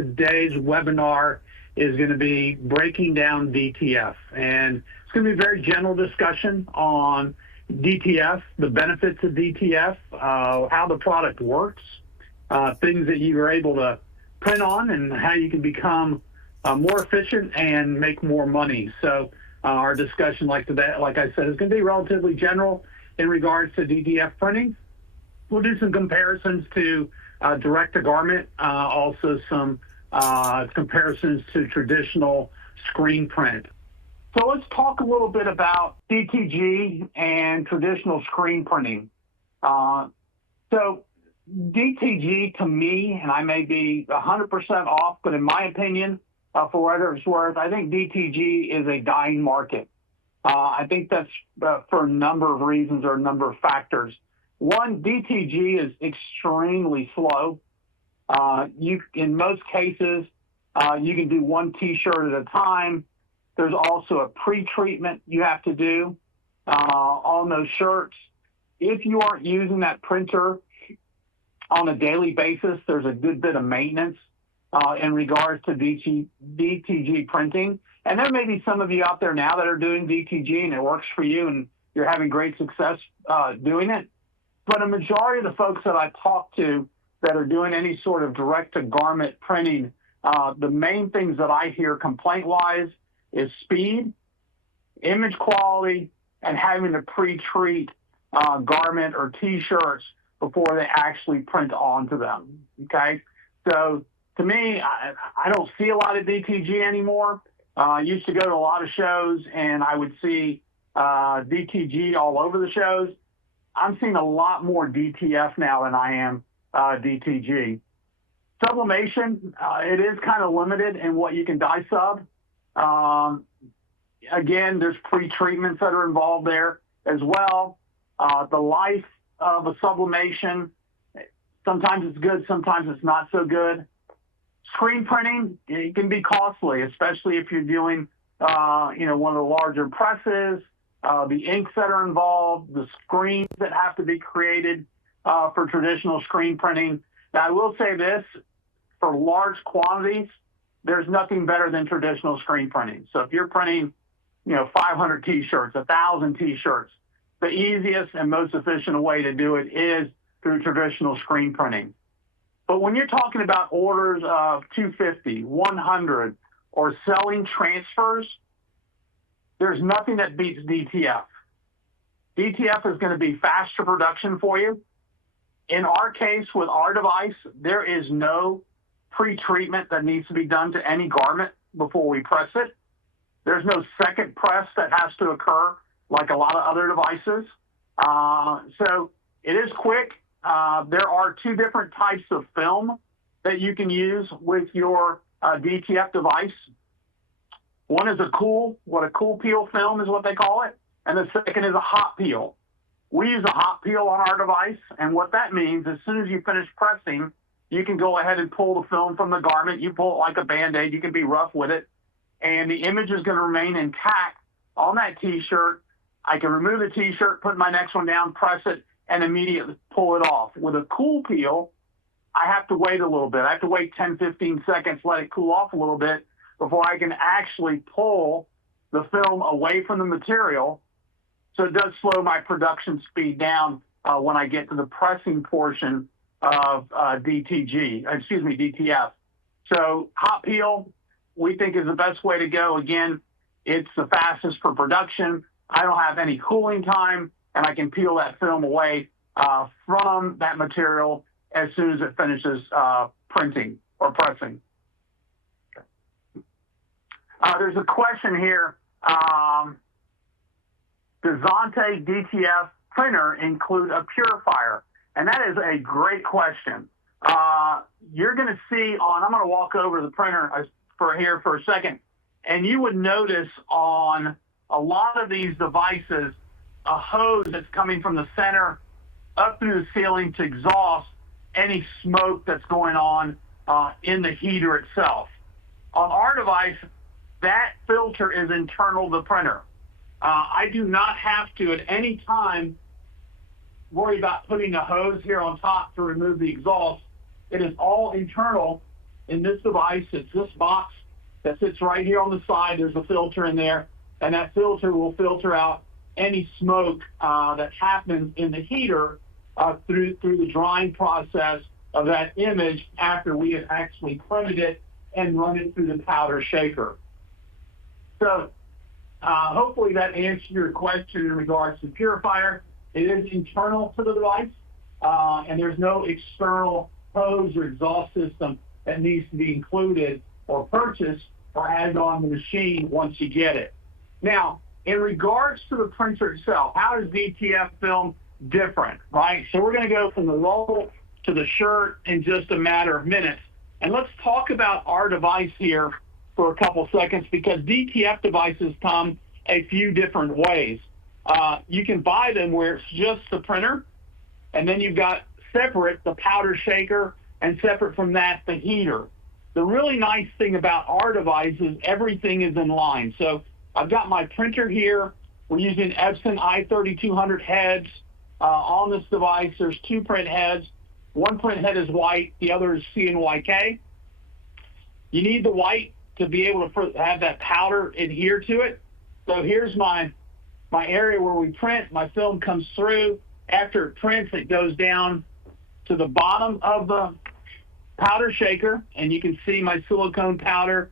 today's webinar is going to be breaking down DTF. And it's going to be a very general discussion on DTF, the benefits of DTF, how the product works, things that you are able to print on, and how you can become more efficient and make more money. So our discussion like today, like I said, is going to be relatively general in regards to DTF printing. We'll do some comparisons to direct-to-garment, also some comparisons to traditional screen print. So let's talk a little bit about DTG and traditional screen printing. So DTG, to me, and I may be 100% off, but in my opinion, for whatever it's worth, I think DTG is a dying market. I think that's for a number of reasons or a number of factors. One, DTG is extremely slow. In most cases, you can do one T-shirt at a time. There's also a pre-treatment you have to do on those shirts. If you aren't using that printer on a daily basis, there's a good bit of maintenance in regards to DTG printing. And there may be some of you out there now that are doing DTG and it works for you and you're having great success doing it. But a majority of the folks that I talk to that are doing any sort of direct-to-garment printing, the main things that I hear complaint-wise is speed, image quality, and having to pre-treat garment or T-shirts before they actually print onto them, okay? So to me, I don't see a lot of DTG anymore. I used to go to a lot of shows, and I would see DTG all over the shows. I'm seeing a lot more DTF now than I am DTG. Sublimation, it is kind of limited in what you can dye sub. Again, there's pre-treatments that are involved there as well. The life of a sublimation, sometimes it's good, sometimes it's not so good. Screen printing, it can be costly, especially if you're doing, one of the larger presses, the inks that are involved, the screens that have to be created for traditional screen printing. Now, I will say this, for large quantities, there's nothing better than traditional screen printing. So if you're printing, 500 T-shirts, 1,000 T-shirts, the easiest and most efficient way to do it is through traditional screen printing. But when you're talking about orders of 250, 100, or selling transfers, there's nothing that beats DTF. DTF is going to be faster production for you. In our case, with our device, there is no pre-treatment that needs to be done to any garment before we press it. There's no second press that has to occur like a lot of other devices. So it is quick. There are two different types of film that you can use with your DTF device. One is a cool peel film is what they call it, and the second is a hot peel. We use a hot peel on our device, and what that means, as soon as you finish pressing, you can go ahead and pull the film from the garment. You pull it like a Band-Aid. You can be rough with it, and the image is going to remain intact on that T-shirt. I can remove the T-shirt, put my next one down, press it, and immediately pull it off. With a cool peel, I have to wait a little bit. I have to wait 10, 15 seconds, let it cool off a little bit before I can actually pull the film away from the material. So it does slow my production speed down when I get to the pressing portion of DTF. So hot peel, we think is the best way to go. Again, it's the fastest for production. I don't have any cooling time, and I can peel that film away from that material as soon as it finishes printing or pressing. There's a question here. Does Xanté DTF printer include a purifier? And that is a great question. You're going to see I'm going to walk over to the printer for a second, and you would notice on a lot of these devices, a hose that's coming from the center up through the ceiling to exhaust any smoke that's going on in the heater itself. On our device, that filter is internal to the printer. I do not have to at any time worry about putting a hose here on top to remove the exhaust. It is all internal, in this device. It's this box that sits right here on the side. There's a filter in there, and that filter will filter out any smoke that happens in the heater through the drying process of that image after we have actually printed it and run it through the powder shaker. So hopefully that answers your question in regards to the purifier. It is internal to the device, and there's no external hose or exhaust system that needs to be included or purchased or added on the machine once you get it. Now, in regards to the printer itself, how is DTF film different, right? So we're going to go from the roll to the shirt in just a matter of minutes. And let's talk about our device here for a couple seconds, because DTF devices come a few different ways. You can buy them where it's just the printer, and then you've got separate the powder shaker, and separate from that the heater. The really nice thing about our device is everything is in line. So I've got my printer here. We're using Epson i3200 heads on this device. There's two print heads. One print head is white, the other is CNYK. You need the white to be able to have that powder adhere to it. So here's my area where we print. My film comes through. After it prints, it goes down to the bottom of the powder shaker, and you can see my silicone powder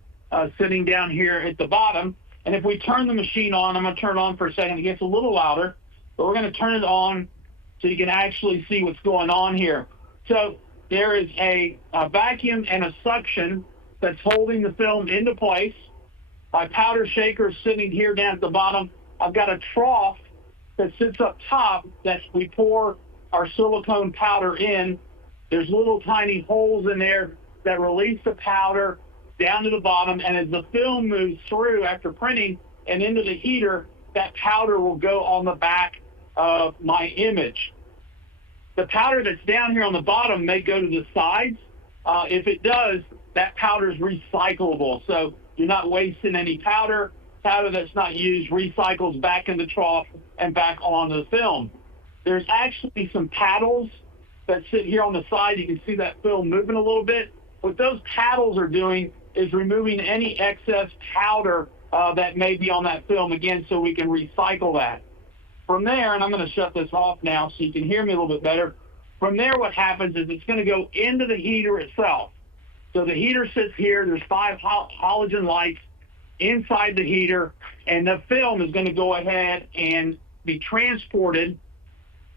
sitting down here at the bottom. And if we turn the machine on, I'm going to turn it on for a second. It gets a little louder, but we're going to turn it on so you can actually see what's going on here. So there is a vacuum and a suction that's holding the film into place. My powder shaker is sitting here down at the bottom. I've got a trough that sits up top that we pour our silicone powder in. There's little tiny holes in there that release the powder down to the bottom, and as the film moves through after printing and into the heater, that powder will go on the back of my image. The powder that's down here on the bottom may go to the sides. If it does, that powder is recyclable, so you're not wasting any powder. Powder that's not used recycles back in the trough and back onto the film. There's actually some paddles that sit here on the side. You can see that film moving a little bit. What those paddles are doing is removing any excess powder that may be on that film, again, so we can recycle that. From there, and I'm going to shut this off now so you can hear me a little bit better. From there, what happens is it's going to go into the heater itself. So the heater sits here. There's 5 halogen lights inside the heater, and the film is going to go ahead and be transported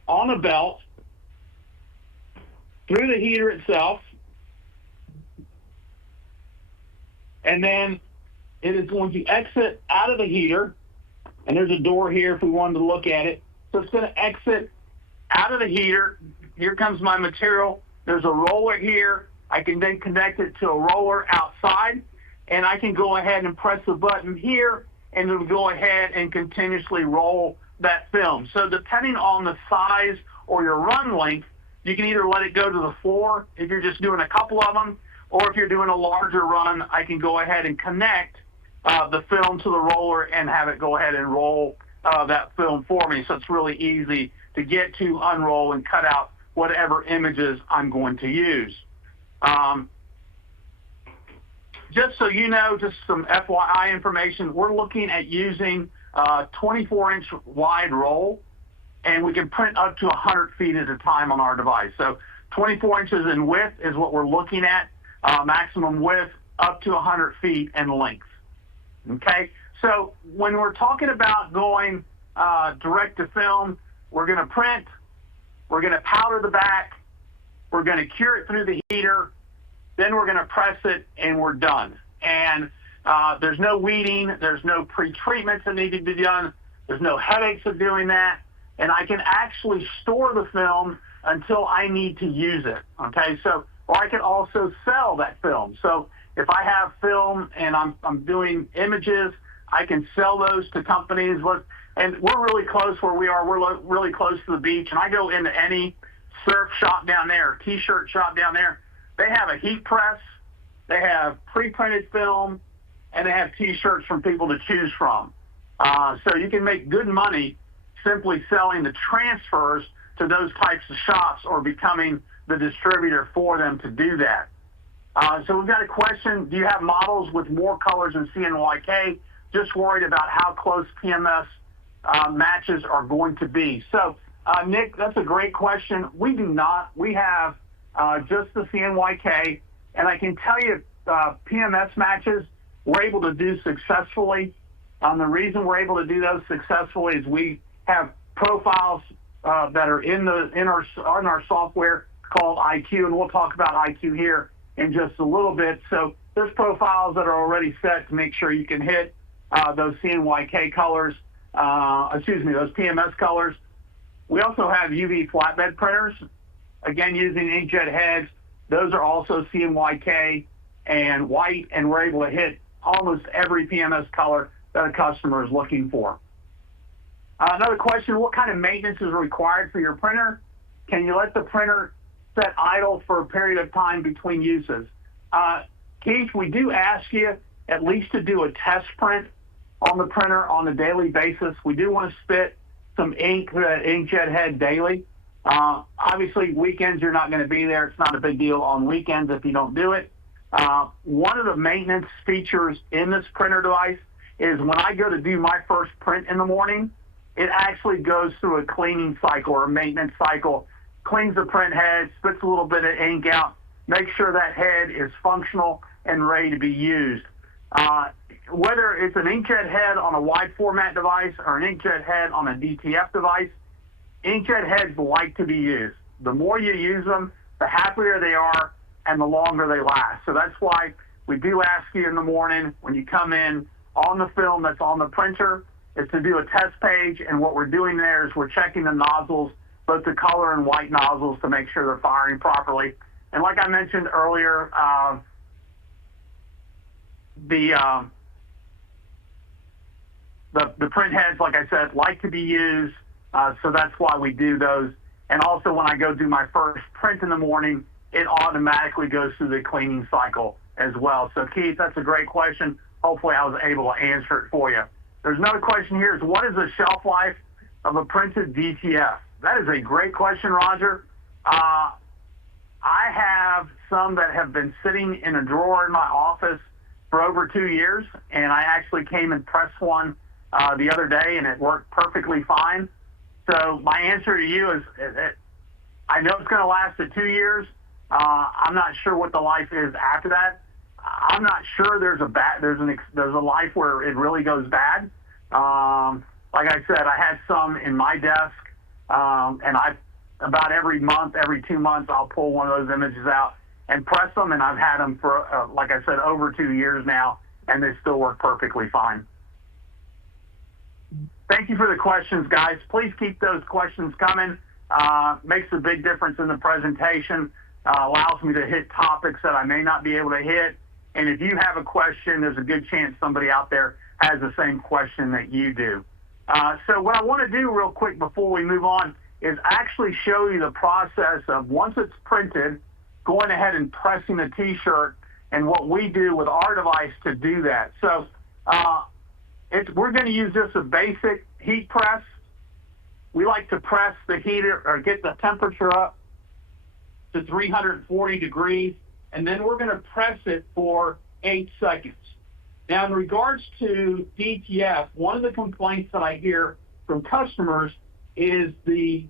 on a belt through the heater itself, and then it is going to exit out of the heater, and there's a door here if we wanted to look at it. So it's going to exit out of the heater. Here comes my material. There's a roller here. I can then connect it to a roller outside, and I can go ahead and press the button here, and it'll go ahead and continuously roll that film. So depending on the size or your run length, you can either let it go to the floor if you're just doing a couple of them, or if you're doing a larger run, I can go ahead and connect the film to the roller and have it go ahead and roll that film for me. So it's really easy to get to, unroll, and cut out whatever images I'm going to use. Just so you know, just some FYI information, we're looking at using a 24-inch wide roll, and we can print up to 100 feet at a time on our device. So 24 inches in width is what we're looking at, maximum width up to 100 feet in length. Okay, so when we're talking about going direct to film, we're going to print, we're going to powder the back, we're going to cure it through the heater, then we're going to press it, and we're done. And there's no weeding, there's no pre-treatments that need to be done, there's no headaches of doing that, and I can actually store the film until I need to use it. Okay, so, or I can also sell that film. So if I have film and I'm doing images, I can sell those to companies. And we're really close where we are. We're really close to the beach. And I go into any surf shop down there, T-shirt shop down there. They have a heat press. They have pre-printed film. And they have T-shirts from people to choose from. So you can make good money simply selling the transfers to those types of shops or becoming the distributor for them to do that. So we've got a question, do you have models with more colors than CNYK? Just worried about how close PMS matches are going to be. So, Nick, that's a great question. We do not. We have just the CNYK, and I can tell you PMS matches we're able to do successfully. The reason we're able to do those successfully is we have profiles that are in our software called IQ, and we'll talk about IQ here in just a little bit. So there's profiles that are already set to make sure you can hit those CNYK colors, those PMS colors. We also have UV flatbed printers, again, using inkjet heads. Those are also CNYK and white, and we're able to hit almost every PMS color that a customer is looking for. Another question, what kind of maintenance is required for your printer? Can you let the printer set idle for a period of time between uses? Keith, we do ask you at least to do a test print on the printer on a daily basis. We do want to spit some ink to that inkjet head daily. Obviously, weekends you're not going to be there. It's not a big deal on weekends if you don't do it. One of the maintenance features in this printer device is when I go to do my first print in the morning, it actually goes through a cleaning cycle or a maintenance cycle, cleans the print head, spits a little bit of ink out, makes sure that head is functional and ready to be used. Whether it's an inkjet head on a wide format device or an inkjet head on a DTF device, inkjet heads like to be used. The more you use them, the happier they are and the longer they last. So that's why we do ask you in the morning when you come in on the film that's on the printer is to do a test page, and what we're doing there is we're checking the nozzles, both the color and white nozzles, to make sure they're firing properly. And like I mentioned earlier, the print heads, like I said, like to be used, so that's why we do those. And also when I go do my first print in the morning, it automatically goes through the cleaning cycle as well. So Keith, that's a great question. Hopefully I was able to answer it for you. There's another question here is, what is the shelf life of a printed DTF? That is a great question, Roger. I have some that have been sitting in a drawer in my office for over 2 years, and I actually came and pressed one the other day, and it worked perfectly fine. So my answer to you is, I know it's going to last 2 years. I'm not sure what the life is after that. I'm not sure there's a life where it really goes bad. Like I said, I had some in my desk, and about every month, every 2 months, I'll pull one of those images out and press them, and I've had them for, like I said, over 2 years now, and they still work perfectly fine. Thank you for the questions, guys. Please keep those questions coming. Makes a big difference in the presentation. Allows me to hit topics that I may not be able to hit. And if you have a question, there's a good chance somebody out there has the same question that you do. So what I want to do real quick before we move on is actually show you the process of, once it's printed, going ahead and pressing the T-shirt and what we do with our device to do that. So we're going to use just a basic heat press. We like to press the heater or get the temperature up to 340 degrees, and then we're going to press it for 8 seconds. Now, in regards to DTF, one of the complaints that I hear from customers is the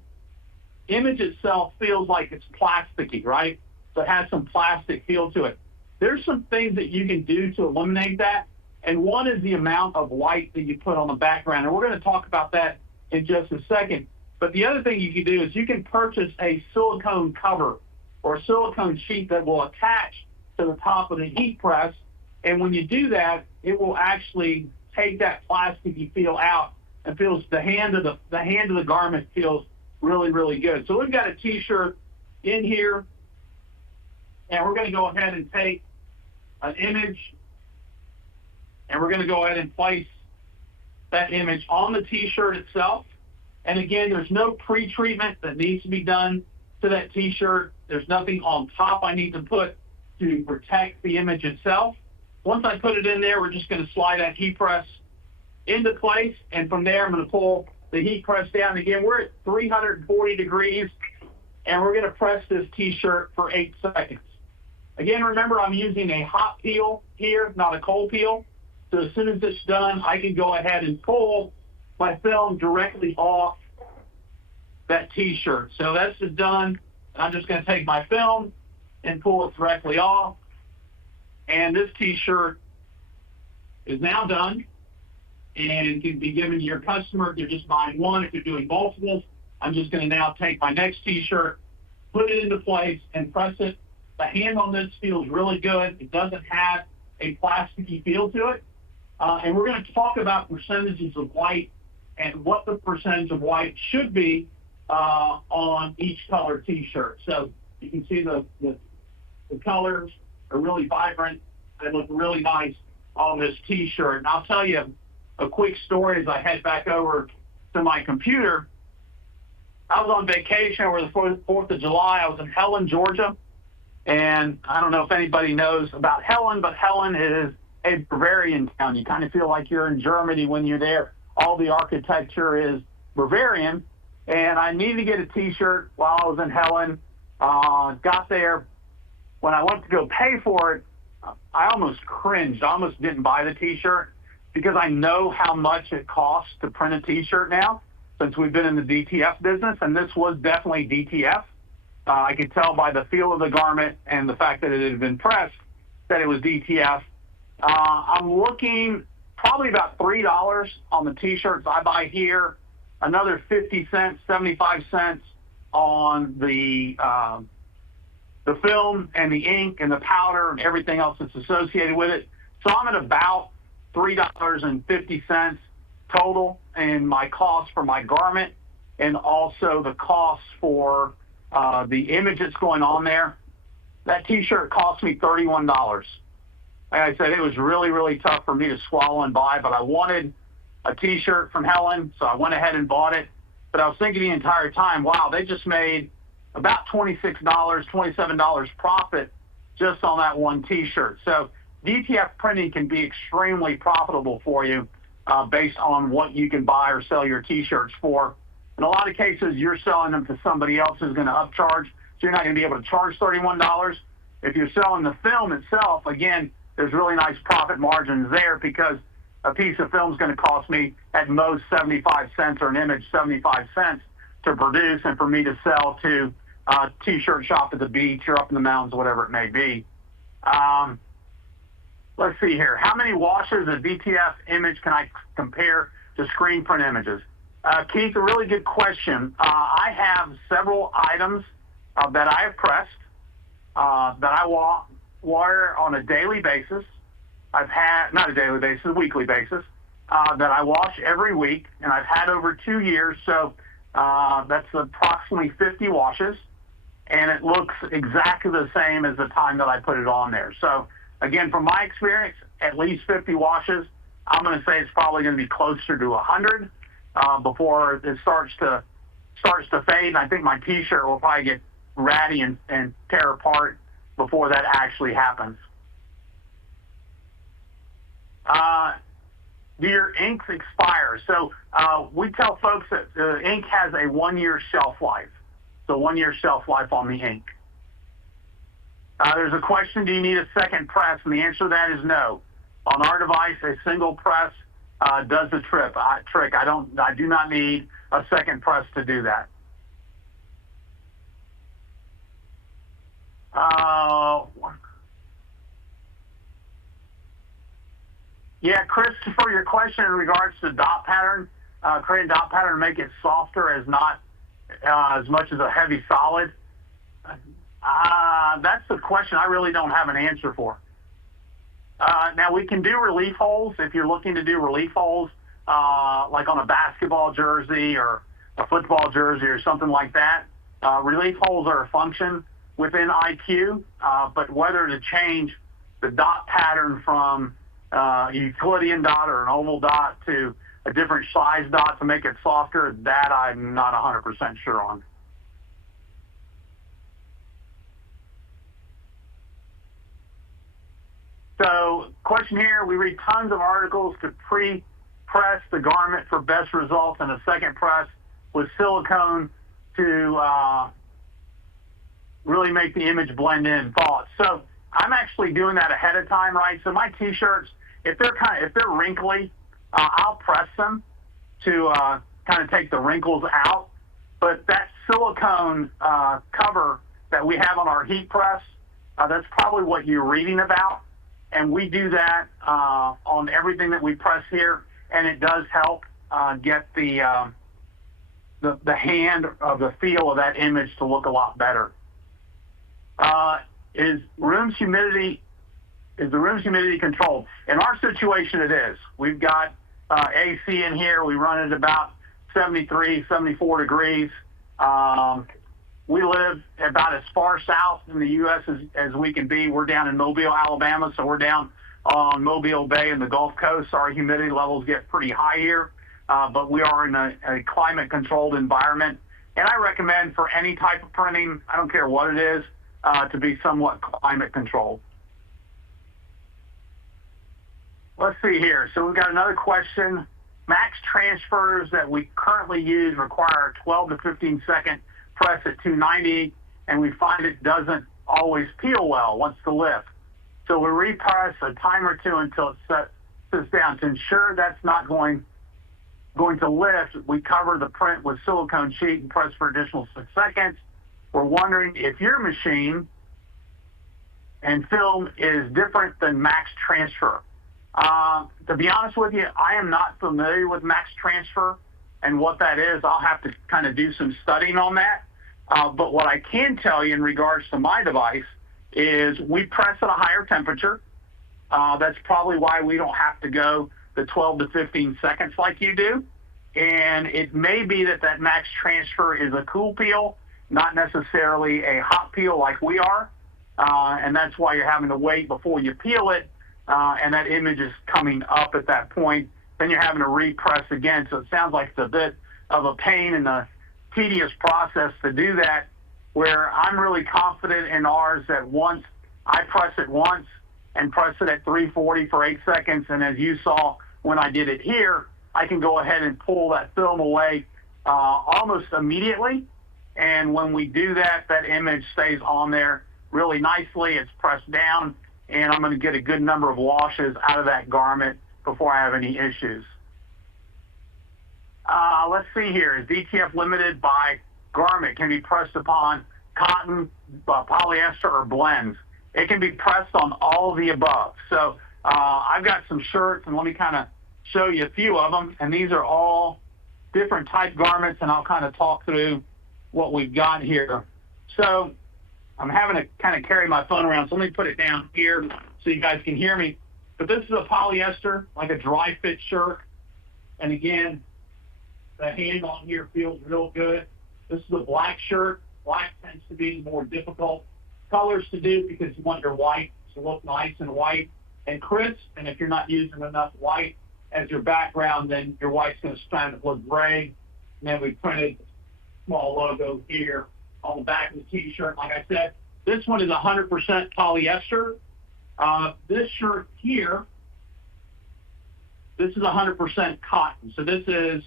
image itself feels like it's plasticky, right? So it has some plastic feel to it. There's some things that you can do to eliminate that, and one is the amount of white that you put on the background, and we're going to talk about that in just a second. But the other thing you can do is you can purchase a silicone cover or a silicone sheet that will attach to the top of the heat press, and when you do that, it will actually take that plasticky feel out and feels the hand of the garment feels really, really good. So we've got a T-shirt in here, and we're going to go ahead and take an image, and we're going to go ahead and place that image on the T-shirt itself. And again, there's no pre-treatment that needs to be done to that T-shirt. There's nothing on top I need to put to protect the image itself. Once I put it in there, we're just going to slide that heat press into place, and from there I'm going to pull the heat press down. Again, we're at 340 degrees, and we're going to press this T-shirt for 8 seconds. Again, remember I'm using a hot peel here, not a cold peel. So as soon as it's done, I can go ahead and pull my film directly off that T-shirt. So that's just done. I'm just going to take my film and pull it directly off. And this T-shirt is now done and can be given to your customer if you're just buying one. If you're doing multiples, I'm just going to now take my next T-shirt, put it into place, and press it. The hand on this feels really good. It doesn't have a plasticky feel to it. And we're going to talk about percentages of white and what the percentage of white should be on each color T-shirt. So you can see the colors are really vibrant. They look really nice on this T-shirt. And I'll tell you a quick story as I head back over to my computer. I was on vacation over the 4th of July. I was in Helen, Georgia. And I don't know if anybody knows about Helen, but Helen is a Bavarian town. You kind of feel like you're in Germany when you're there. All the architecture is Bavarian. And I needed to get a T-shirt while I was in Helen. Got there. When I went to go pay for it, I almost cringed. I almost didn't buy the T-shirt because I know how much it costs to print a T-shirt now since we've been in the DTF business, and this was definitely DTF. I could tell by the feel of the garment and the fact that it had been pressed that it was DTF. I'm looking probably about $3 on the T-shirts I buy here, another 50 cents, 75 cents on the film and the ink and the powder and everything else that's associated with it. So I'm at about $3.50 total in my cost for my garment, and also the cost for the image that's going on there. That T-shirt cost me $31. Like I said, it was really, really tough for me to swallow and buy, but I wanted a T-shirt from Helen, so I went ahead and bought it. But I was thinking the entire time, wow, they just made about $26, $27 profit just on that one T-shirt. So DTF printing can be extremely profitable for you based on what you can buy or sell your T-shirts for. In a lot of cases, you're selling them to somebody else who's going to upcharge, so you're not going to be able to charge $31. If you're selling the film itself, again, there's really nice profit margins there because a piece of film is going to cost me at most 75 cents or an image 75 cents to produce and for me to sell to a T-shirt shop at the beach or up in the mountains, whatever it may be. Let's see here. How many washes of DTF image can I compare to screen print images? Keith, a really good question. I have several items that I have pressed that I wire on a daily basis. I've had, not a daily basis, a weekly basis, that I wash every week, and I've had over 2 years, so that's approximately 50 washes, and it looks exactly the same as the time that I put it on there. So, again, from my experience, at least 50 washes. I'm going to say it's probably going to be closer to 100 before it starts to fade, and I think my T-shirt will probably get ratty and tear apart before that actually happens. Do your inks expire? So we tell folks that the ink has a 1-year shelf life. So 1-year shelf life on the ink. There's a question, do you need a second press? And the answer to that is no. On our device, a single press does the trick. I do not need a second press to do that. Yeah, Christopher, your question in regards to dot pattern, create a dot pattern, make it softer as not as much as a heavy solid. That's the question I really don't have an answer for. Now, we can do relief holes if you're looking to do relief holes, like on a basketball jersey or a football jersey or something like that. Relief holes are a function within IQ, but whether to change the dot pattern from a Euclidean dot or an oval dot to a different size dot to make it softer, that I'm not 100% sure on. So, question here, we read tons of articles to pre-press the garment for best results and a second press with silicone to really make the image blend in. Thoughts? So, I'm actually doing that ahead of time, right? So my T-shirts, if they're wrinkly, I'll press them to kind of take the wrinkles out. But that silicone cover that we have on our heat press, that's probably what you're reading about. And we do that on everything that we press here, and it does help get the hand of the feel of that image to look a lot better. Is the room's humidity controlled? In our situation, it is. We've got AC in here. We run at about 73, 74 degrees. We live about as far south in the U.S. as we can be. We're down in Mobile, Alabama, so we're down on Mobile Bay and the Gulf Coast. Our humidity levels get pretty high here, but we are in a climate-controlled environment. And I recommend for any type of printing, I don't care what it is, to be somewhat climate-controlled. Let's see here. So we've got another question. Max transfers that we currently use require 12 to 15 second press at 290, and we find it doesn't always peel well once the lift. So we repress a time or two until it sits down. To ensure that's not going to lift, we cover the print with silicone sheet and press for additional 6 seconds. We're wondering if your machine and film is different than max transfer. To be honest with you, I am not familiar with max transfer and what that is. I'll have to kind of do some studying on that. But what I can tell you in regards to my device is we press at a higher temperature. That's probably why we don't have to go the 12 to 15 seconds like you do. And it may be that max transfer is a cool peel, not necessarily a hot peel like we are. And that's why you're having to wait before you peel it. And that image is coming up at that point. Then you're having to repress again. So it sounds like it's a bit of a pain and a tedious process to do that, where I'm really confident in ours that once I press it once and press it at 340 for 8 seconds, and as you saw when I did it here, I can go ahead and pull that film away almost immediately. And when we do that, that image stays on there really nicely. It's pressed down, and I'm going to get a good number of washes out of that garment before I have any issues. Let's see here. Is DTF limited by garment? Can be pressed upon cotton, polyester, or blends? It can be pressed on all of the above. So I've got some shirts, and let me kind of show you a few of them. And these are all different type garments, and I'll kind of talk through what we've got here. So I'm having to kind of carry my phone around, so let me put it down here so you guys can hear me. But this is a polyester, like a dry fit shirt. And again, the hand on here feels real good. This is a black shirt. Black tends to be more difficult colors to do because you want your white to look nice and white and crisp. And if you're not using enough white as your background, then your white's going to kind of look gray. And then we printed a small logo here on the back of the T-shirt. Like I said, this one is 100% polyester. This shirt here, this is 100% cotton. So this is,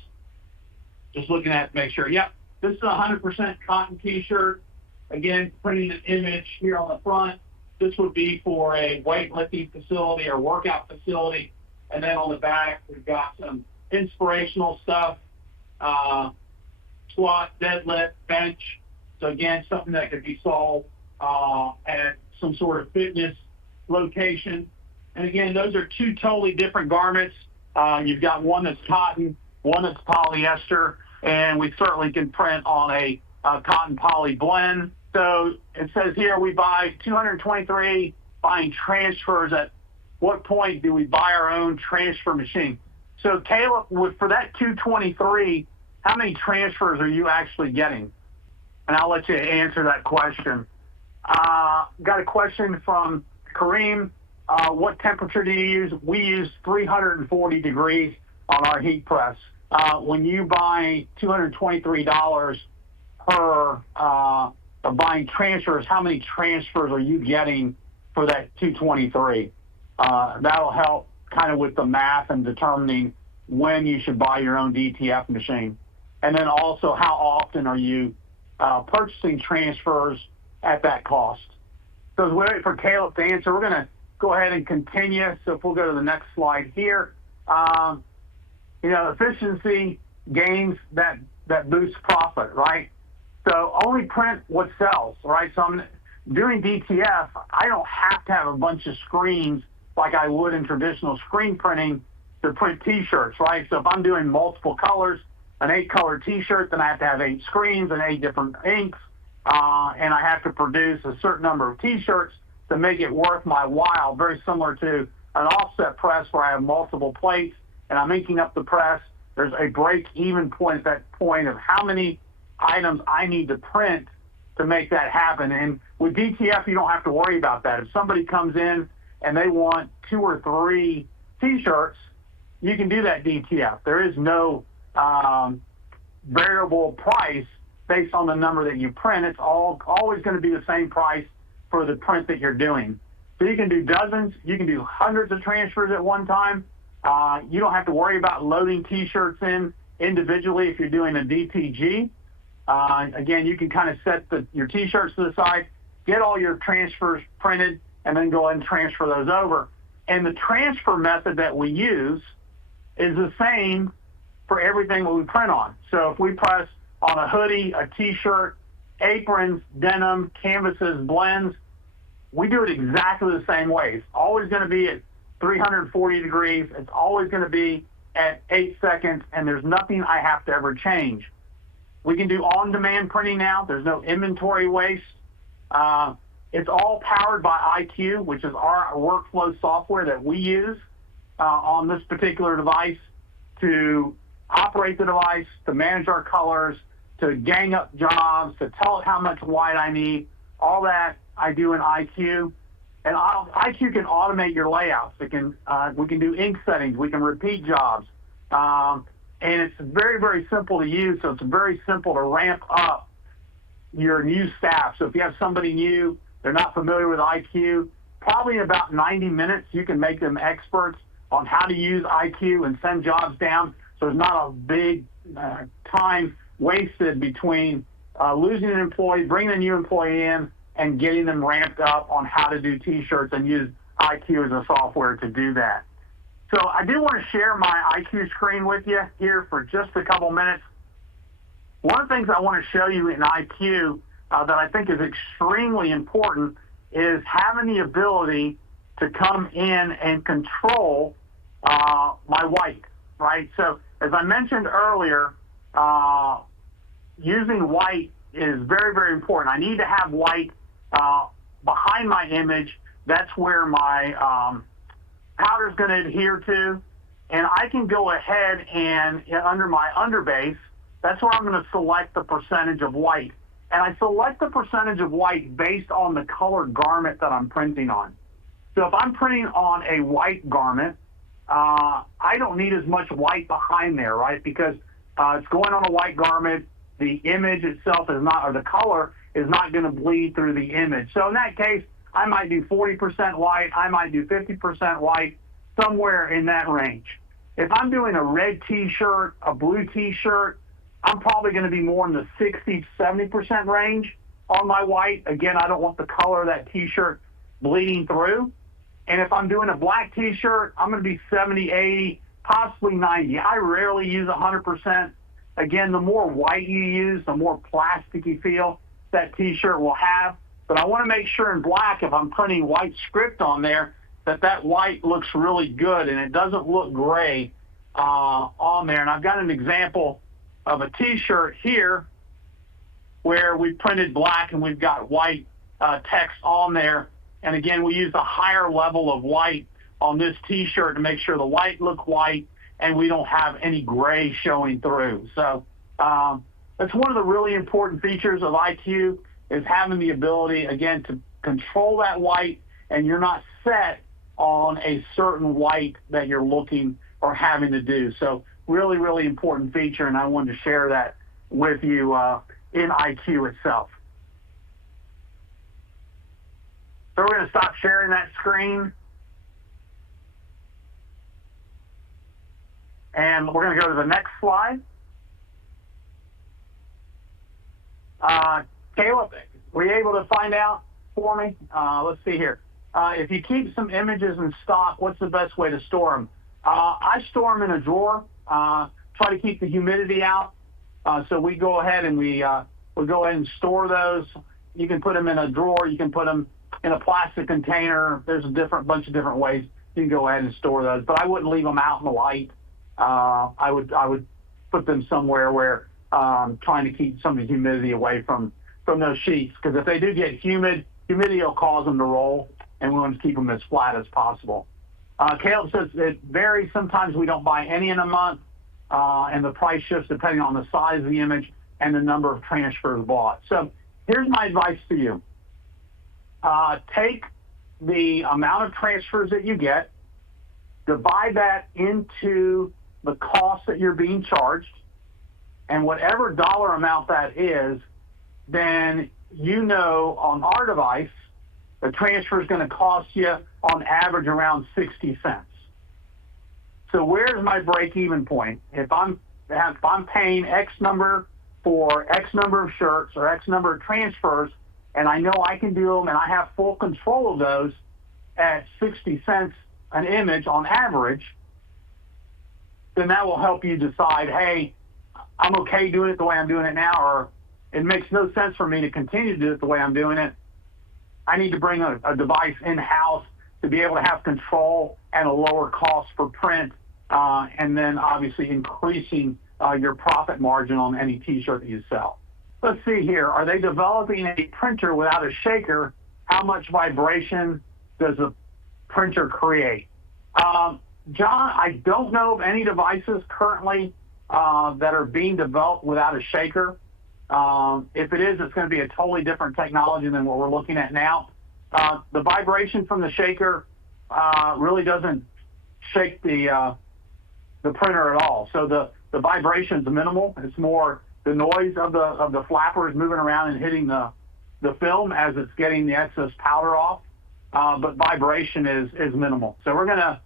just looking at it to make sure, yep, this is a 100% cotton T-shirt. Again, printing an image here on the front. This would be for a weightlifting facility or workout facility. And then on the back, we've got some inspirational stuff, squat, deadlift, bench. So again, something that could be sold at some sort of fitness location. And again, those are two totally different garments. You've got one that's cotton, one that's polyester, and we certainly can print on a cotton poly blend. So it says here we buy 223 buying transfers. At what point do we buy our own transfer machine? So Caleb, for that 223, how many transfers are you actually getting? And I'll let you answer that question. Got a question from Kareem. What temperature do you use? We use 340 degrees on our heat press. When you buy $223 per buying transfers, how many transfers are you getting for that 223? That'll help kind of with the math and determining when you should buy your own DTF machine. And then also, how often are you purchasing transfers at that cost? So as we wait for Caleb to answer, we're going to go ahead and continue. So if we'll go to the next slide here. Efficiency gains that boosts profit, right? So only print what sells, right? So I'm doing DTF, I don't have to have a bunch of screens like I would in traditional screen printing to print T-shirts, right? So if I'm doing multiple colors, an 8-color T-shirt, then I have to have 8 screens and 8 different inks, and I have to produce a certain number of T-shirts to make it worth my while, very similar to an offset press where I have multiple plates and I'm inking up the press. There's a break-even point at that point of how many items I need to print to make that happen. And with DTF, you don't have to worry about that. If somebody comes in and they want 2 or 3 T-shirts, you can do that DTF. There is no variable price based on the number that you print. It's always going to be the same price for the print that you're doing. So you can do dozens, you can do hundreds of transfers at one time. You don't have to worry about loading T-shirts in individually if you're doing a DTG. Again, you can kind of set your T-shirts to the side, get all your transfers printed, and then go ahead and transfer those over. And the transfer method that we use is the same for everything that we print on. So if we press on a hoodie, a T-shirt, aprons, denim, canvases, blends, we do it exactly the same way. It's always going to be at 340 degrees. It's always going to be at 8 seconds, and there's nothing I have to ever change. We can do on-demand printing now. There's no inventory waste. It's all powered by IQ, which is our workflow software that we use on this particular device to operate the device, to manage our colors, to gang up jobs, to tell it how much white I need. All that I do in IQ. And IQ can automate your layouts. We can do ink settings. We can repeat jobs. And it's very, very simple to use, so it's very simple to ramp up your new staff. So if you have somebody new, they're not familiar with IQ, probably in about 90 minutes, you can make them experts on how to use IQ and send jobs down. So there's not a big time wasted between losing an employee, bringing a new employee in, and getting them ramped up on how to do T-shirts and use IQ as a software to do that. So I do want to share my IQ screen with you here for just a couple minutes. One of the things I want to show you in IQ that I think is extremely important is having the ability to come in and control my white, right? So as I mentioned earlier, using white is very, very important. I need to have white behind my image. That's where my powder is going to adhere to, and I can go ahead and under my underbase, that's where I'm going to select the percentage of white. And I select the percentage of white based on the color garment that I'm printing on. So if I'm printing on a white garment, I don't need as much white behind there, right? Because it's going on a white garment, the image itself is not, or the color is not going to bleed through the image. So in that case, I might do 40% white, I might do 50% white, somewhere in that range. If I'm doing a red T-shirt, a blue T-shirt, I'm probably going to be more in the 60, 70% range on my white. Again, I don't want the color of that T-shirt bleeding through. And if I'm doing a black T-shirt, I'm going to be 70, 80, possibly 90. I rarely use 100%. Again, the more white you use, the more plastic you feel that T-shirt will have. But I want to make sure in black, if I'm printing white script on there, that white looks really good and it doesn't look gray on there. And I've got an example of a T-shirt here where we printed black and we've got white text on there. And again, we use a higher level of white on this T-shirt to make sure the white look white and we don't have any gray showing through. So that's one of the really important features of IQ, is having the ability, again, to control that white, and you're not set on a certain white that you're looking or having to do. So really, really important feature, and I wanted to share that with you in IQ itself. So we're going to stop sharing that screen. And we're going to go to the next slide. Caleb, were you able to find out for me? Let's see here. If you keep some images in stock, what's the best way to store them? I store them in a drawer. Try to keep the humidity out. So we go ahead and we go ahead and store those. You can put them in a drawer. You can put them in a plastic container. There's a bunch of different ways you can go ahead and store those. But I wouldn't leave them out in the light. I would put them somewhere where trying to keep some of the humidity away from those sheets, because if they do get humid, humidity will cause them to roll, and we want to keep them as flat as possible. Caleb says it varies. Sometimes we don't buy any in a month, and the price shifts depending on the size of the image and the number of transfers bought. So here's my advice to you. Take the amount of transfers that you get, divide that into the cost that you're being charged, and whatever dollar amount that is, then you know on our device, the transfer is going to cost you on average around 60 cents. So where's my break-even point? If I'm paying X number for X number of shirts or X number of transfers, and I know I can do them and I have full control of those at 60 cents an image on average, then that will help you decide, hey, I'm okay doing it the way I'm doing it now, or it makes no sense for me to continue to do it the way I'm doing it. I need to bring a device in-house to be able to have control and a lower cost for print, and then obviously increasing your profit margin on any T-shirt that you sell. Let's see here. Are they developing a printer without a shaker? How much vibration does the printer create? John, I don't know of any devices currently that are being developed without a shaker. If it is, it's going to be a totally different technology than what we're looking at now. The vibration from the shaker really doesn't shake the printer at all. So the vibration is minimal. It's more the noise of the flappers moving around and hitting the film as it's getting the excess powder off. But vibration is minimal. So we're going to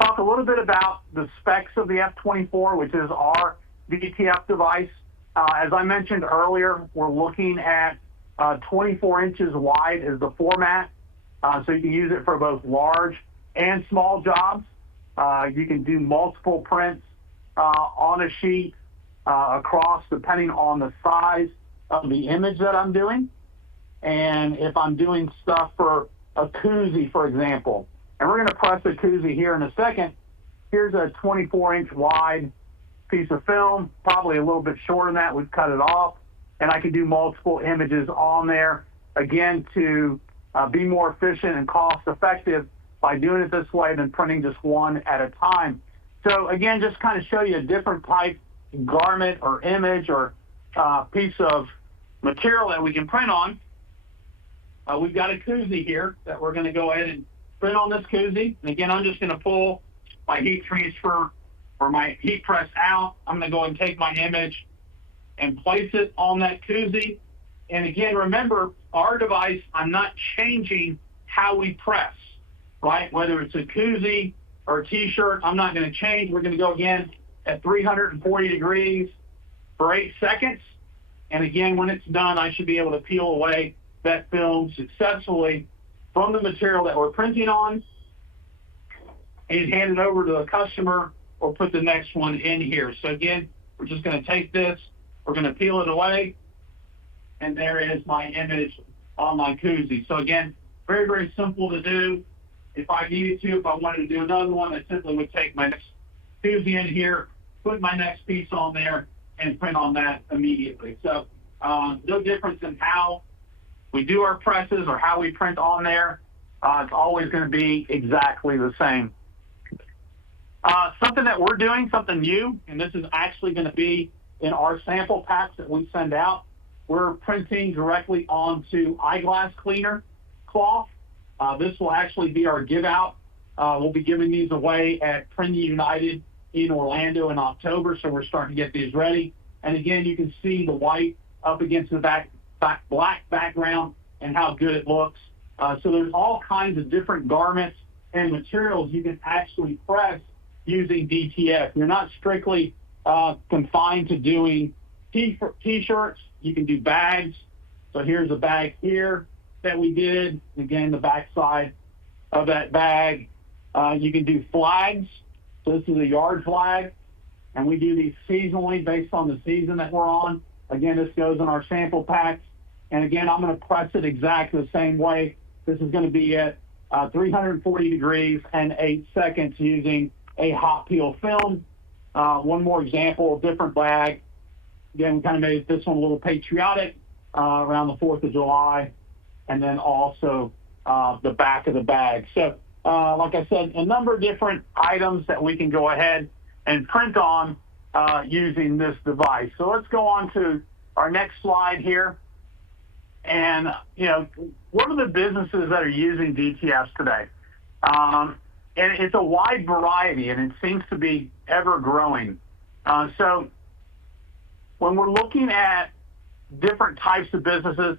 talk a little bit about the specs of the F-24, which is our DTF device. As I mentioned earlier, we're looking at 24 inches wide is the format. So you can use it for both large and small jobs. You can do multiple prints on a sheet across, depending on the size of the image that I'm doing. And if I'm doing stuff for a koozie, for example, and we're going to press a koozie here in a second. Here's a 24-inch wide piece of film, probably a little bit shorter than that. We've cut it off, and I can do multiple images on there, again, to be more efficient and cost-effective by doing it this way than printing just one at a time. So, again, just kind of show you a different type garment or image or piece of material that we can print on. We've got a koozie here that we're going to go ahead and print on this koozie. And again, I'm just going to pull my heat transfer or my heat press out. I'm going to go and take my image and place it on that koozie. And again, remember, our device, I'm not changing how we press, right? Whether it's a koozie or a T-shirt, I'm not going to change. We're going to go again at 340 degrees for 8 seconds. And again, when it's done, I should be able to peel away that film successfully from the material that we're printing on and hand it over to the customer or put the next one in here. So again, we're just going to take this, we're going to peel it away, and there is my image on my koozie. So again, very, very simple to do. If I needed to, if I wanted to do another one, I simply would take my next koozie in here, put my next piece on there, and print on that immediately. So no difference in how we do our presses or how we print on there. It's always going to be exactly the same. Something that we're doing, something new, and this is actually going to be in our sample packs that we send out. We're printing directly onto eyeglass cleaner cloth. This will actually be our give out. We'll be giving these away at Print United in Orlando in October, so we're starting to get these ready. And again, you can see the white up against the black background and how good it looks. So there's all kinds of different garments and materials you can actually press using DTF. You're not strictly confined to doing T-shirts. You can do bags. So here's a bag here. that we did. Again, the backside of that bag. You can do flags. So this is a yard flag, and we do these seasonally based on the season that we're on. Again, this goes in our sample packs. And again, I'm going to press it exactly the same way. This is going to be at 340 degrees and 8 seconds using a hot peel film. One more example, different bag. Again, we kind of made this one a little patriotic around the 4th of July, and then also the back of the bag. So, like I said, a number of different items that we can go ahead and print on using this device. So let's go on to our next slide here. And, what are the businesses that are using DTFs today? And it's a wide variety, and it seems to be ever growing. So when we're looking at different types of businesses,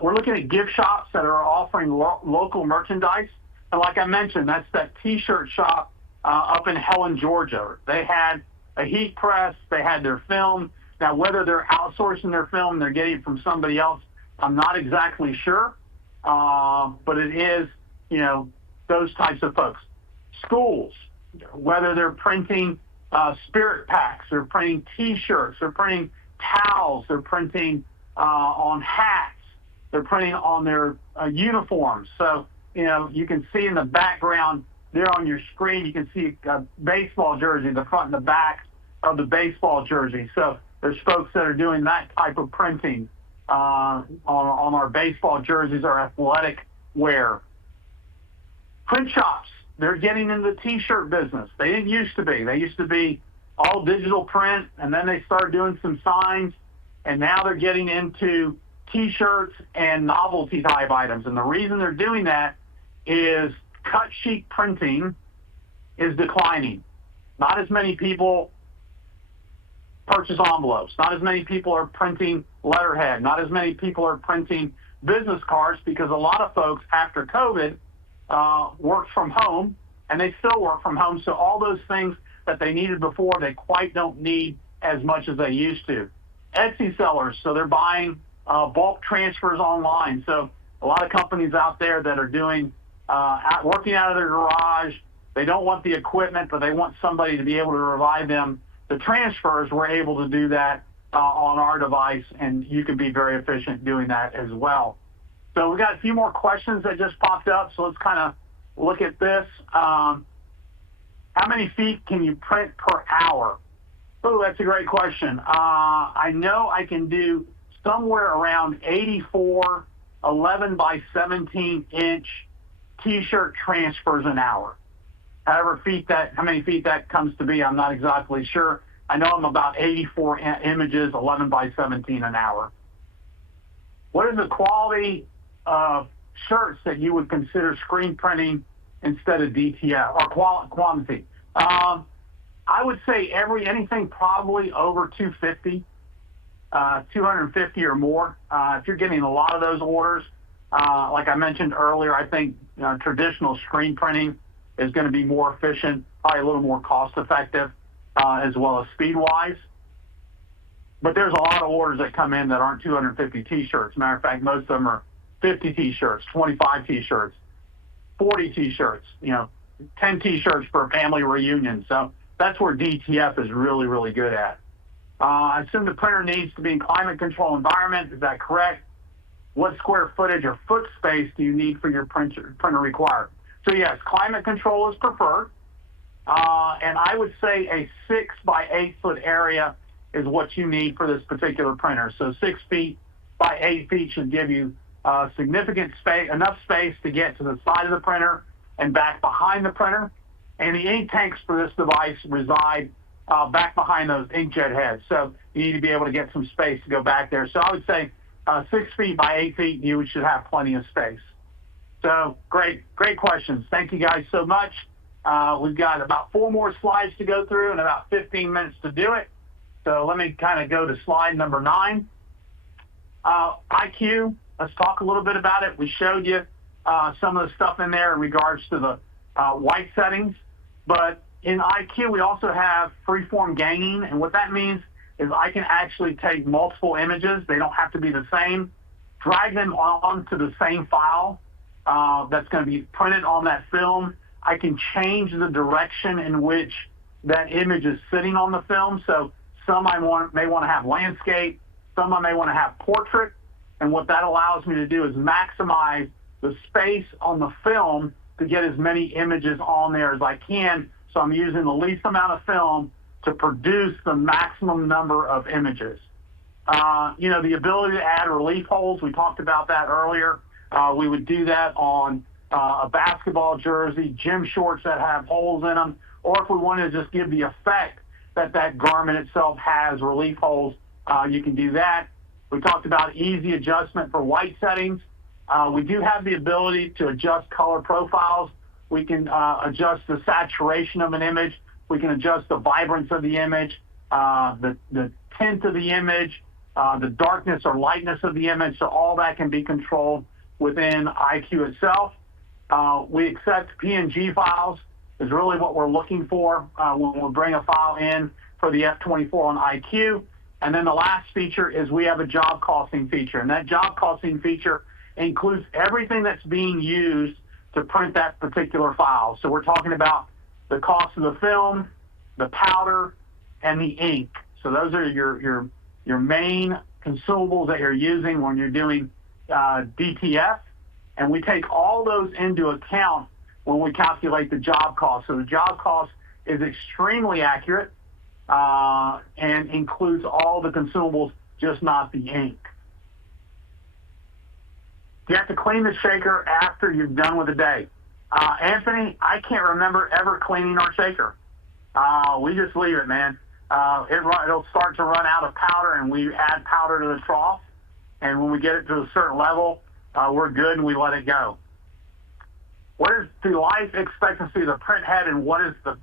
we're looking at gift shops that are offering local merchandise. And like I mentioned, that's that T-shirt shop up in Helen, Georgia. They had a heat press. They had their film. Now, whether they're outsourcing their film, they're getting it from somebody else, I'm not exactly sure. But it is, those types of folks. Schools, whether they're printing spirit packs, they're printing T-shirts, they're printing towels, they're printing on hats, they're printing on their uniforms. So, you can see in the background there on your screen, you can see a baseball jersey, the front and the back of the baseball jersey. So there's folks that are doing that type of printing on our baseball jerseys, our athletic wear. Print shops, they're getting into the T-shirt business. They didn't used to be. They used to be all digital print, and then they started doing some signs, and now they're getting into T-shirts and novelty type items. And the reason they're doing that is cut sheet printing is declining. Not as many people purchase envelopes. Not as many people are printing letterhead. Not as many people are printing business cards, because a lot of folks after COVID worked from home, and they still work from home. So all those things that they needed before, they quite don't need as much as they used to. Etsy sellers, so they're buying bulk transfers online. So a lot of companies out there that are doing working out of their garage, they don't want the equipment, but they want somebody to be able to provide them the transfers. We're able to do that on our device, and you can be very efficient doing that as well. So we got a few more questions that just popped up, so let's kind of look at this. How many feet can you print per hour? Oh, that's a great question. I know I can do somewhere around 84 11 by 17 inch T-shirt transfers an hour. How many feet that comes to be, I'm not exactly sure. I know I'm about 84 images, 11 by 17 an hour. What is the quality of shirts that you would consider screen printing instead of DTF, or quantity? I would say anything probably over 250, 250 or more. If you're getting a lot of those orders, like I mentioned earlier, I think traditional screen printing is going to be more efficient, probably a little more cost effective, as well as speed wise. But there's a lot of orders that come in that aren't 250 T-shirts. Matter of fact, most of them are 50 T-shirts, 25 T-shirts, 40 T-shirts, 10 T-shirts for a family reunion. So that's where DTF is really, really good at. I assume the printer needs to be in climate control environment. Is that correct? What square footage or foot space do you need for your printer required? So yes, climate control is preferred. And I would say a 6 by 8 foot area is what you need for this particular printer. So 6 feet by 8 feet should give you significant space, enough space to get to the side of the printer and back behind the printer. And the ink tanks for this device reside back behind those inkjet heads. So you need to be able to get some space to go back there. So I would say 6 feet by 8 feet, you should have plenty of space. So great questions. Thank you guys so much. We've got about 4 more slides to go through and about 15 minutes to do it. So let me kind of go to slide number 9. IQ, let's talk a little bit about it. We showed you some of the stuff in there in regards to the white settings. But in IQ, we also have freeform ganging. And what that means is I can actually take multiple images. They don't have to be the same. drag them onto the same file that's going to be printed on that film. I can change the direction in which that image is sitting on the film. So some may want to have landscape, some I may want to have portrait, and what that allows me to do is maximize the space on the film to get as many images on there as I can, so I'm using the least amount of film to produce the maximum number of images. The ability to add relief holes, we talked about that earlier. We would do that on a basketball jersey, gym shorts that have holes in them, or if we wanted to just give the effect that that garment itself has relief holes, you can do that. We talked about easy adjustment for white settings. We do have the ability to adjust color profiles. We can adjust the saturation of an image. We can adjust the vibrance of the image, the tint of the image, the darkness or lightness of the image. So all that can be controlled within IQ itself. We accept PNG files is really what we're looking for when we bring a file in for the F-24 on IQ. And then the last feature is we have a job costing feature. And that job costing feature includes everything that's being used to print that particular file. So we're talking about the cost of the film, the powder, and the ink. So those are your main consumables that you're using when you're doing DTF. And we take all those into account when we calculate the job cost. So the job cost is extremely accurate and includes all the consumables, just not the ink. You have to clean the shaker after you're done with the day. Anthony, I can't remember ever cleaning our shaker. We just leave it, man. It'll start to run out of powder, and we add powder to the trough. And when we get it to a certain level, we're good, and we let it go. What is the life expectancy of the print head, and what is the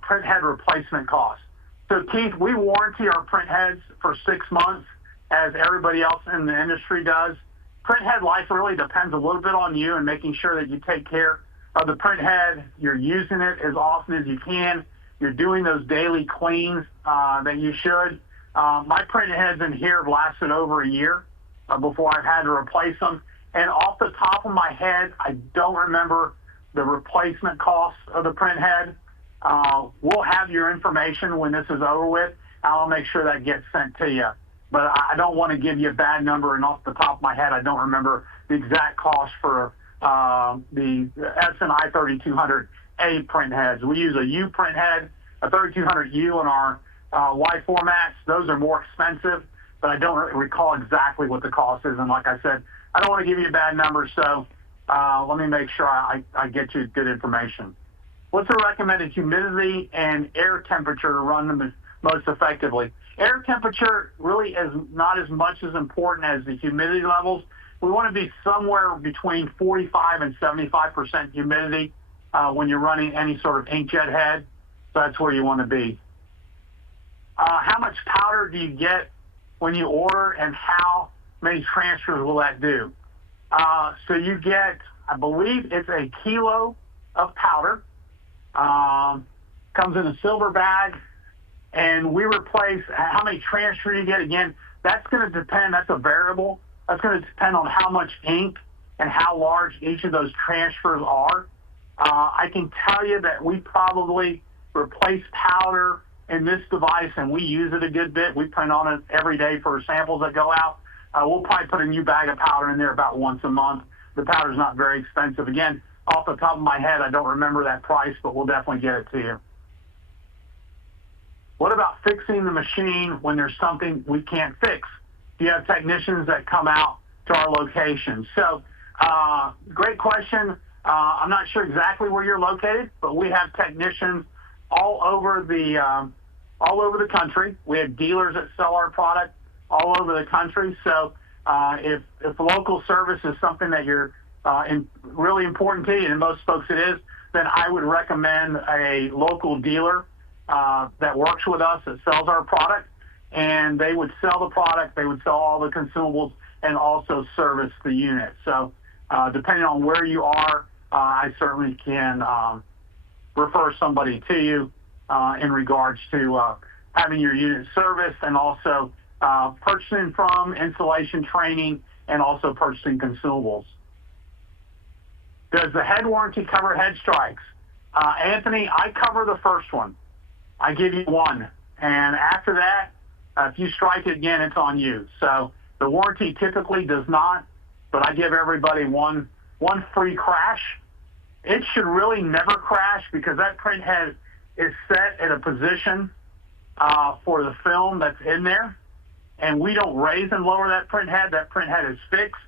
print head replacement cost? So, Keith, we warranty our print heads for 6 months, as everybody else in the industry does. Print head life really depends a little bit on you and making sure that you take care of the print head. You're using it as often as you can. You're doing those daily cleans that you should. My print heads in here have lasted over a year before I've had to replace them. And off the top of my head, I don't remember the replacement cost of the print head. We'll have your information when this is over with. I'll make sure that gets sent to you. But I don't want to give you a bad number, and off the top of my head, I don't remember the exact cost for the S&I 3200A print heads. We use a U print head, a 3200U in our Y formats. Those are more expensive, but I don't recall exactly what the cost is. And like I said, I don't want to give you a bad number, so let me make sure I get you good information. What's the recommended humidity and air temperature to run them most effectively? Air temperature really is not as much as important as the humidity levels. We want to be somewhere between 45 and 75% humidity when you're running any sort of inkjet head. So that's where you want to be. How much powder do you get when you order, and how many transfers will that do? So you get, I believe it's a kilo of powder. Comes in a silver bag. And we replace, how many transfer you get, again, that's going to depend, that's a variable. That's going to depend on how much ink and how large each of those transfers are. I can tell you that we probably replace powder in this device, and we use it a good bit. We print on it every day for samples that go out. We'll probably put a new bag of powder in there about once a month. The powder's not very expensive. Again, off the top of my head, I don't remember that price, but we'll definitely get it to you. What about fixing the machine when there's something we can't fix? Do you have technicians that come out to our location? So, great question. I'm not sure exactly where you're located, but we have technicians all over the country. We have dealers that sell our product all over the country. So, if local service is something that you're really important to you, and most folks it is, then I would recommend a local dealer that works with us, that sells our product, and they would sell the product, they would sell all the consumables, and also service the unit. So depending on where you are, I certainly can refer somebody to you in regards to having your unit serviced, and also purchasing from, installation, training, and also purchasing consumables. Does the head warranty cover head strikes? Anthony, I cover the first one. I give you one. And after that, if you strike it again, it's on you. So the warranty typically does not, but I give everybody one free crash. It should really never crash because that print head is set at a position for the film that's in there. And we don't raise and lower that print head. That print head is fixed.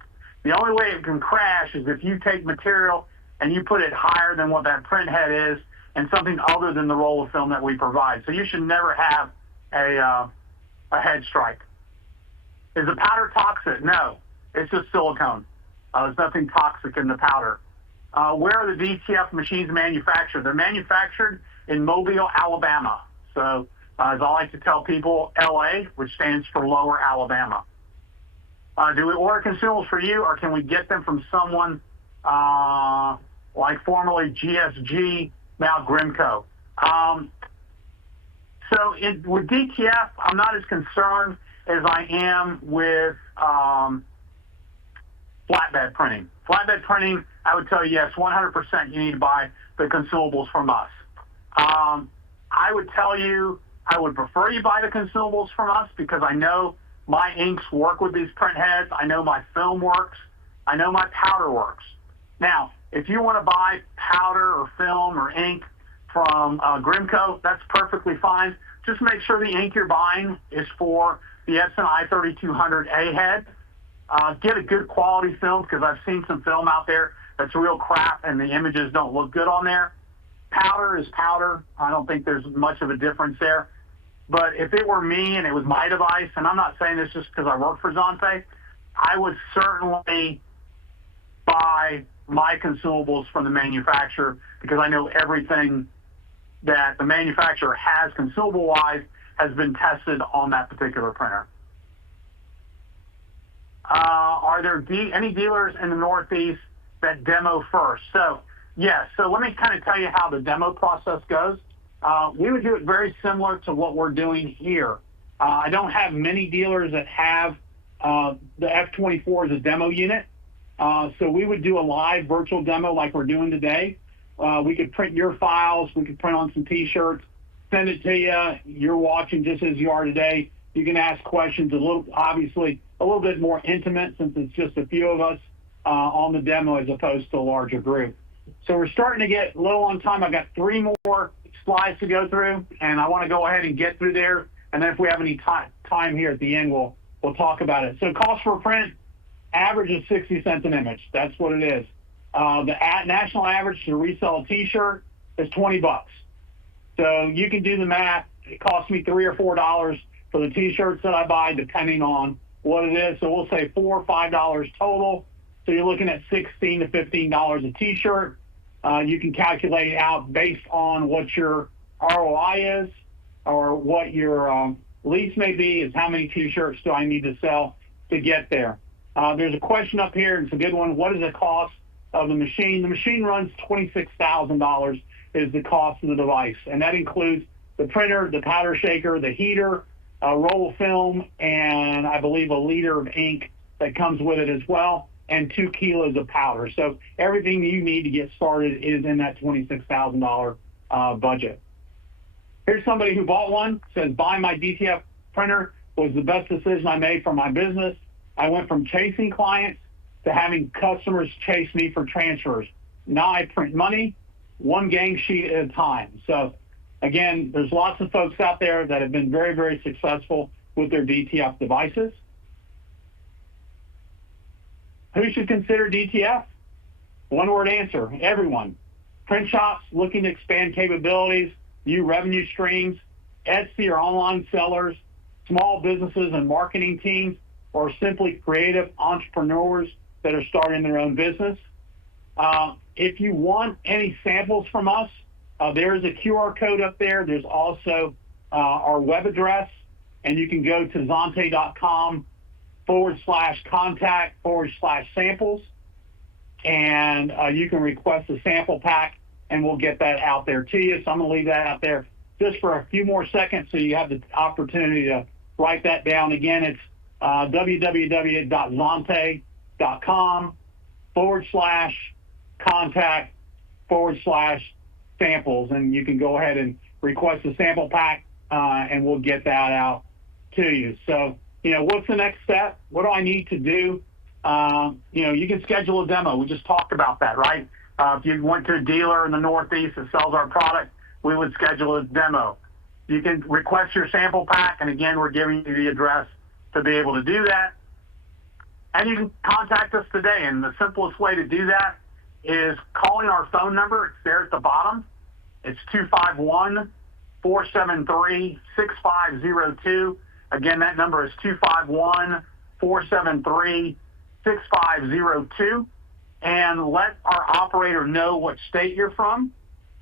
The only way it can crash is if you take material and you put it higher than what that print head is and something other than the roll of film that we provide. So you should never have a head strike. Is the powder toxic? No, it's just silicone. There's nothing toxic in the powder. Where are the DTF machines manufactured? They're manufactured in Mobile, Alabama. So as I like to tell people, LA, which stands for Lower Alabama. Do we order consumables for you, or can we get them from someone like formerly GSG, now Grimco? With DTF, I'm not as concerned as I am with flatbed printing. Flatbed printing, I would tell you, yes, 100% you need to buy the consumables from us. I would tell you, I would prefer you buy the consumables from us because I know my inks work with these print heads. I know my film works. I know my powder works. Now, if you want to buy powder or film or ink from Grimco, that's perfectly fine. Just make sure the ink you're buying is for the Epson i3200A head. Get a good quality film because I've seen some film out there that's real crap and the images don't look good on there. Powder is powder. I don't think there's much of a difference there. But if it were me and it was my device, and I'm not saying this just because I work for Xanté, I would certainly buy my consumables from the manufacturer because I know everything that the manufacturer has consumable-wise has been tested on that particular printer. Are there any dealers in the Northeast that demo first? So, yes. So let me kind of tell you how the demo process goes. We would do it very similar to what we're doing here. I don't have many dealers that have the F-24 as a demo unit. So we would do a live virtual demo like we're doing today. We could print your files. We could print on some T-shirts, send it to you. You're watching just as you are today. You can ask questions obviously a little bit more intimate since it's just a few of us on the demo as opposed to a larger group. So we're starting to get low on time. I've got 3 more slides to go through, and I want to go ahead and get through there. And then if we have any time here at the end, we'll talk about it. So cost per print, average is 60 cents an image. That's what it is. The national average to resell a T-shirt is 20 bucks. So you can do the math. It costs me $3 or $4 for the T-shirts that I buy, depending on what it is. So we'll say $4 or $5 total. So you're looking at $16 to $15 a T-shirt. You can calculate it out based on what your ROI is or what your lease may be, is how many T-shirts do I need to sell to get there. There's a question up here, and it's a good one. What is the cost of the machine? The machine runs $26,000 is the cost of the device, and that includes the printer, the powder shaker, the heater, a roll of film, and I believe a liter of ink that comes with it as well, and 2 kilos of powder. So everything you need to get started is in that $26,000 budget. Here's somebody who bought one, says, buying my DTF printer was the best decision I made for my business. I went from chasing clients to having customers chase me for transfers. Now I print money, one gang sheet at a time. So again, there's lots of folks out there that have been very, very successful with their DTF devices. Who should consider DTF? One-word answer, everyone. Print shops looking to expand capabilities, new revenue streams, Etsy or online sellers, small businesses and marketing teams, or simply creative entrepreneurs that are starting their own business. If you want any samples from us, there is a QR code up there. There's also our web address, and you can go to xanté.com/contact/samples, and you can request a sample pack, and we'll get that out there to you. So I'm going to leave that out there just for a few more seconds so you have the opportunity to write that down. Again, it's www.xanté.com/contact/samples, and you can go ahead and request a sample pack, and we'll get that out to you. So, what's the next step? What do I need to do? You can schedule a demo. We just talked about that, right? If you went to a dealer in the Northeast that sells our product, we would schedule a demo. You can request your sample pack, and again, we're giving you the address to be able to do that. And you can contact us today, and the simplest way to do that is calling our phone number. It's there at the bottom. It's 251-473-6502. Again, that number is 251-473-6502. And let our operator know what state you're from,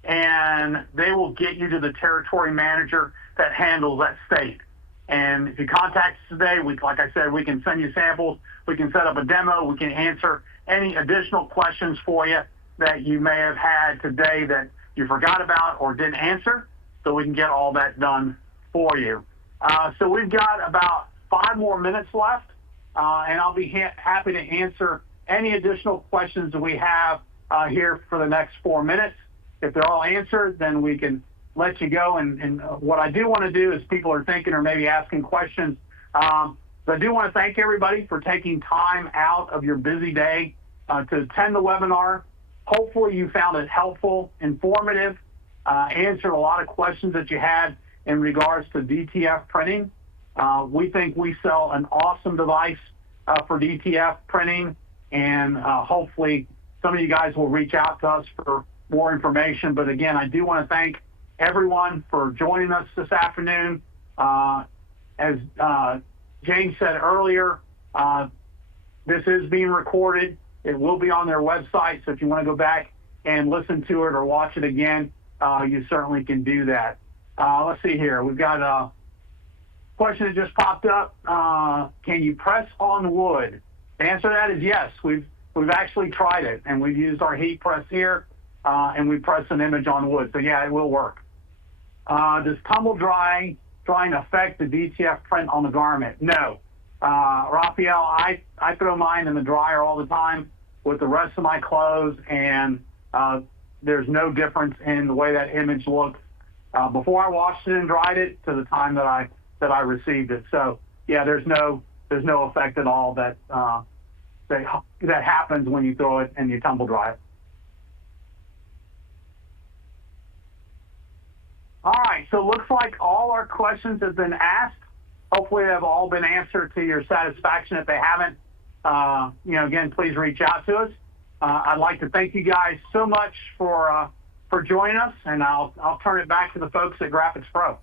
and they will get you to the territory manager that handles that state. And if you contact us today, like I said, we can send you samples, we can set up a demo, we can answer any additional questions for you that you may have had today that you forgot about or didn't answer, so we can get all that done for you. So we've got about 5 more minutes left, and I'll be happy to answer any additional questions that we have here for the next 4 minutes. If they're all answered, then we can let you go. And what I do want to do is people are thinking or maybe asking questions. So I do want to thank everybody for taking time out of your busy day to attend the webinar. Hopefully you found it helpful, informative, answered a lot of questions that you had in regards to DTF printing. We think we sell an awesome device for DTF printing, and hopefully some of you guys will reach out to us for more information. But again, I do want to thank everyone for joining us this afternoon. As James said earlier, this is being recorded. It will be on their website, so if you want to go back and listen to it or watch it again, you certainly can do that. Let's see here. We've got a question that just popped up. Can you press on wood? The answer to that is yes. We've actually tried it, and we've used our heat press here, and we press an image on wood. So yeah, it will work. Does tumble drying affect the DTF print on the garment? No. Raphael, I throw mine in the dryer all the time with the rest of my clothes, and there's no difference in the way that image looks before I washed it and dried it to the time that I received it. So yeah, there's no effect at all that happens when you throw it and you tumble dry it. All right, so it looks like all our questions have been asked. Hopefully they've all been answered to your satisfaction. If they haven't, again, please reach out to us. I'd like to thank you guys so much for joining us, and I'll turn it back to the folks at Graphics Pro.